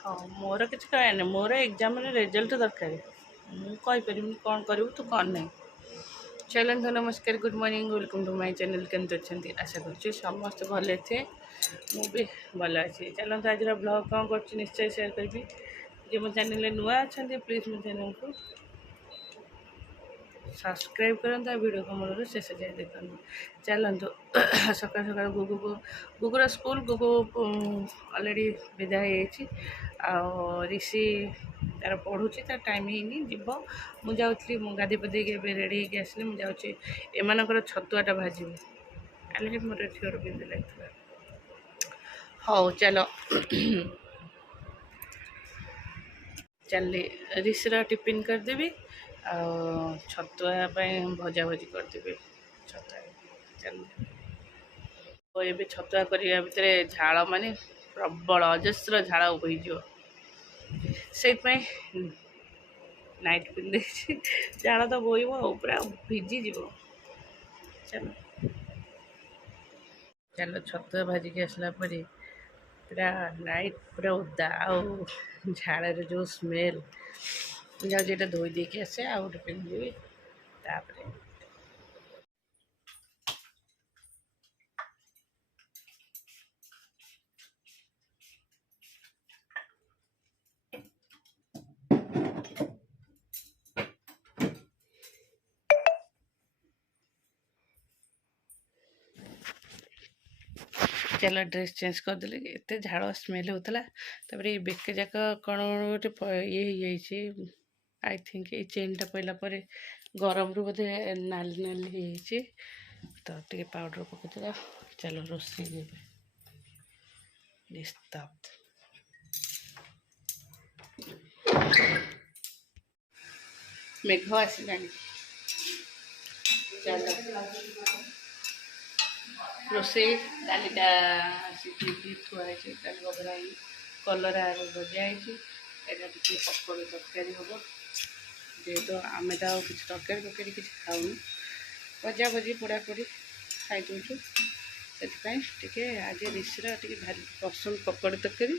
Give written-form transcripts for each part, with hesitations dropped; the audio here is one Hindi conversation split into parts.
हाँ मोर किसी कहे मोर एग्जाम रिजल्ट दरकार मुझे कौन करूँ तू कौन नहीं। चलते नमस्कार good morning welcome to my channel केमती अच्छे आशा कर समस्त भले थे मुझे भल अच्छी। चलते आज ब्लॉग कौन कर निश्चय सेयार करी जे मो चैनल नुआ अच्छा प्लीज मो चैनल को सब्सक्राइब करता वीडियो को मूल शेष जाए देखते। चलतु सका सका गुगुर स्कूल गुगु अलरेडी विदा हो ऋषि तार पढ़ुची तार टाइम ही जीव मुझे गाधी पदी रेडी होगी आसली मुझे एमर छतुआटा भाजी आले मोर झीवर बिंदी लगे। हाँ चलो चल ऋषिर टिफिन करदेवी छतुआ भजा भजी करदेवी छतुआ चल ये छतुआ करने भितर झाड़ माने प्रबल अजस्र झाड़ बोज से नाइट पिंधे झाड़ तो बोब पूरा भिजिज। चलो चलो छतुआ भाजिक आसला पूरा नाइट पूरा उदा झाड़ जो स्मेल मुझे धोई देके आसे आ गए पिंधि तापर चलो ड्रेस चेंज करदेली एत झाड़ स्मेल होता ये बेके जाक कौन गोटे ये आई थिंक ये चेनटा पहला पर गरम रू बोधे नाली नाली तो टे पाउडर पकड़ा। चलो रोषे निस्तब्ध मेघ आसला। चलो रोषे डालीटा सीखी थुआई डाली बगरा कलरा भजाई यहाँ टी पकड़ तरकारी हम जेहेतु आम तो किसी तरकारी फरकारी किसी खाऊन भजा भजी पोड़ापोड़ी खाई दूचु से आज ऋषिर टे भारी पसंद पकड़ तरकारी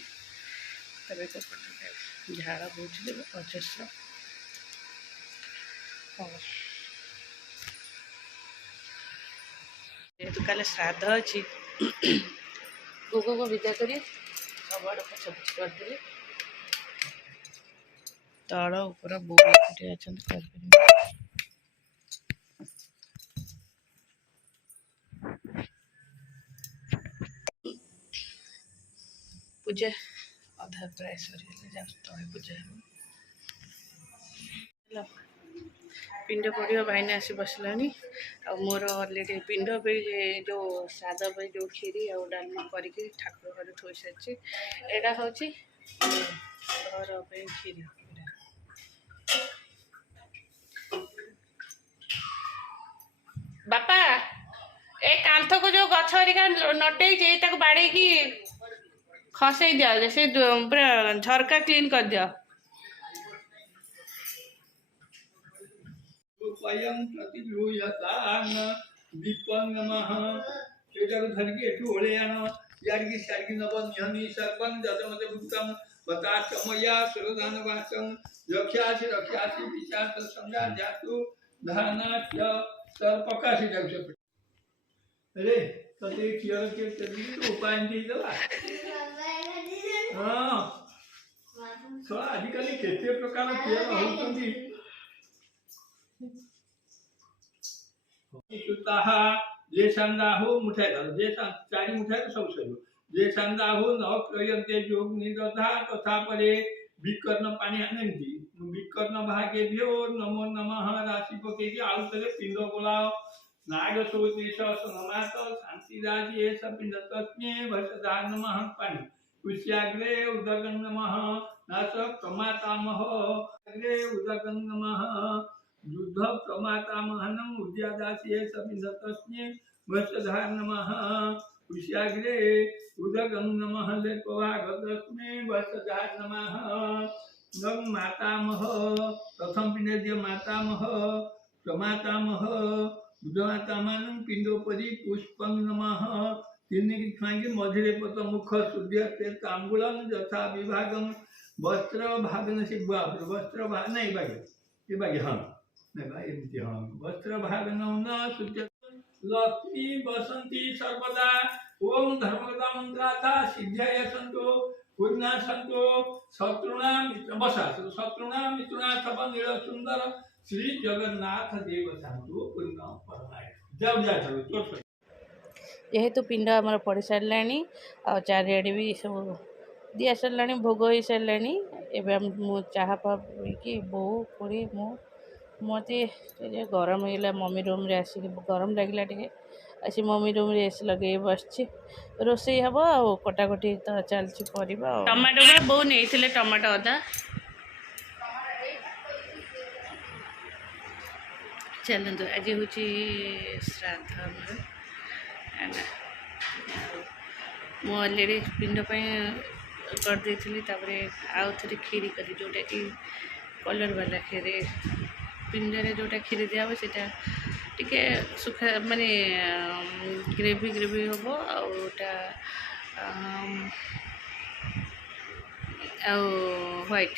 झाड़ बोझ अजस्र। हाँ जेहेतु काले श्राद्ध अच्छी गुगु को विदा कर सब आड़ पछपछ करदेली तल ऊपर बो अच्छा पूजा अधा प्राय सरी तले पूजा पिंड पड़ो भाईने आसी बसला मोर अलरेडी पिंड पे जो श्राद्ध पे जो खीरी आ डालमा करके ठाकुर घर थोई सारी एटा हूँ घर पे खीरी बापा ए कांथ को जो गछ हरिका नटे बाड़े की खसई दिया से पूरा झरका क्लीन कर दिया। धरके ओढ़े आन याड़की साड़की नब निहनी सर्पं जतमते भूतम बताचमया सुरदान वासं रक्षासी रक्षासी विचार संज्ञा जातु धानाट्य सर्पकाशी जाऊ अरे ते कियर के तो उपाय नहीं दला हां थोड़ा आजिकल केते प्रकार कियर होउतंती सुताहा जे संदाहो मुठाई धर जे चारी मुठाई सब सही जे संदाहो न प्रयंते जोग निदधा तथा परे विकर्ण पानी आनंदी विकर्ण भागे भ्यो नमो नमः राशि पके के आलू तले पिंड बोलाओ नाग सोदेश नमात शांति राजी ये सब पिंड तस्मे भसदार नमः पानी उष्याग्रे उदगन नमः नास प्रमातामह अग्रे उदगन नमः युद्ध प्रमातामहनम उद्यादासी है सभी तस्मे वत्सधार नमः उष्याग्रे उदगम नमः लेपवागतस्मे वत्सधार नमः नम मातामह प्रथम पिंड मातामह प्रमातामह बुद्धमातामानं पिंडोपरि पुष्पं नमः ତିନି ଛୁଆଁକି ମଝିରେ ପତ ମୁଖ ସୂର୍ଯ୍ୟ ତାମ୍ବୁଳମ୍ ଯଥା ବିଭାଗମ୍ वस्त्र भागन से बुआपुर वस्त्र भाग नहीं बागे ये बागे हाँ नहीं बा एमती हाँ वस्त्र भागन न सूर्य लक्ष्मी बसंती सर्वदा ओम धर्मदा मंत्राता सिद्धाय संतो पूर्णा संतो शत्रुणा मित्र बसा शत्रुणा मित्रुणा सब नील सुंदर श्री जगन्नाथ देव संतो पूर्ण परमाय जाओ जा चलो तोर जेहेतु पिंड आमर पड़ सारे आ चारिआडे भी सब दिया सारे भोग हो सारे एवं मु चाह पा कि बो खुड़ी मु मत गरम होगा मम्मी रूम रे आसिक गरम लगे टे आसी मम्मी रूम रे एसी लगे बस रोसे हम आ कटाकटी तो चलती परिवा टमाटो बो नहीं टमाटो अदा चलतु आज हूँ श्राद्ध मु अलरेडी पिंड करदे आउ थे खीरी करी जोटा कि कलर वाला खीरी पिंड में जोटा खीरी दिया हे से टिके सुखा माने ग्रेवी ग्रेवी हम आउटा व्हाइट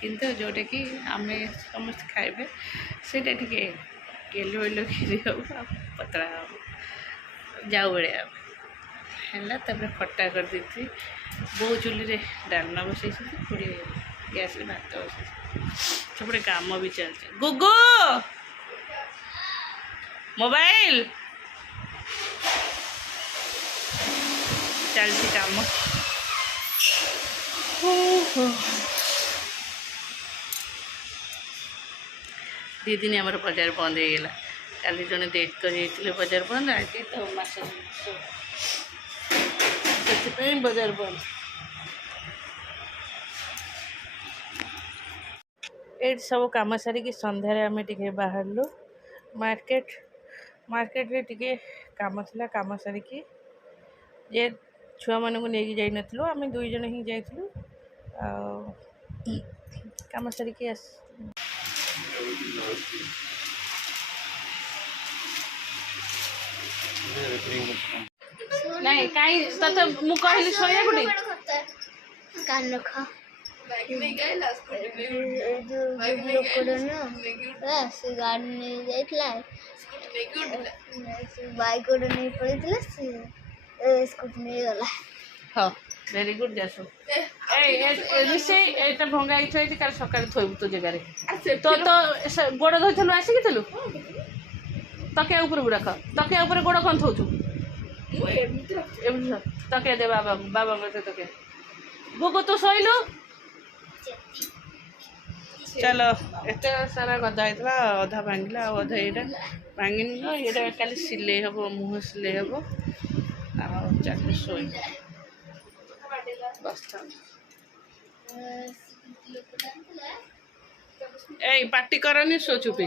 किंतु जोटा कि आम समस्त खाइबे सेटा टिके येलो येलो खीरी हम पतला हम जाऊ बड़े है खट्टा कर दी बो चुली रे डालना बसई पूरी गैस रे भात बसई सेपटे काम भी चलते गुगु मोबाइल चलती काम दी दिन आम बाजार बंद हो गला काली जड़े डेट कर बाजार बंद आज तो मास से बाजार बंद ये सब कम सारिकी संध्यारे आम टे बाहर मार्केट मार्केट रे टिके काम थिला काम सारिकी जे छुआ मानक नहीं जाई नथलो आम दुई जन ही जाइथिलु काम सारिकी आस नहीं कहीं तते मु कहली सोया गुडी कान रखा नहीं गए लास्ट जो लोकड़ ना से गाड़ी नहीं जाइतला बाइक ओड नहीं पड़ीतला से स्कूटी नहीं गला हां वेरी गुड जासु ए रिसे एटा भंगा इथै जे काल सकाळ थोइबु तो जगह रे तो गोड़ धोचलु आसी के चलु तके ऊपर रख तके ऊपर गोड़ कोन थोचु तके दे बाबा बाबा को तके गुगु तू सोइलु चलो एत सारा गदा होता अधा भांगला अधा यहाँ भांगिन ये खाली सिले हम मुह सिले हम चल शो बस ए पार्टी करनी शो चुपे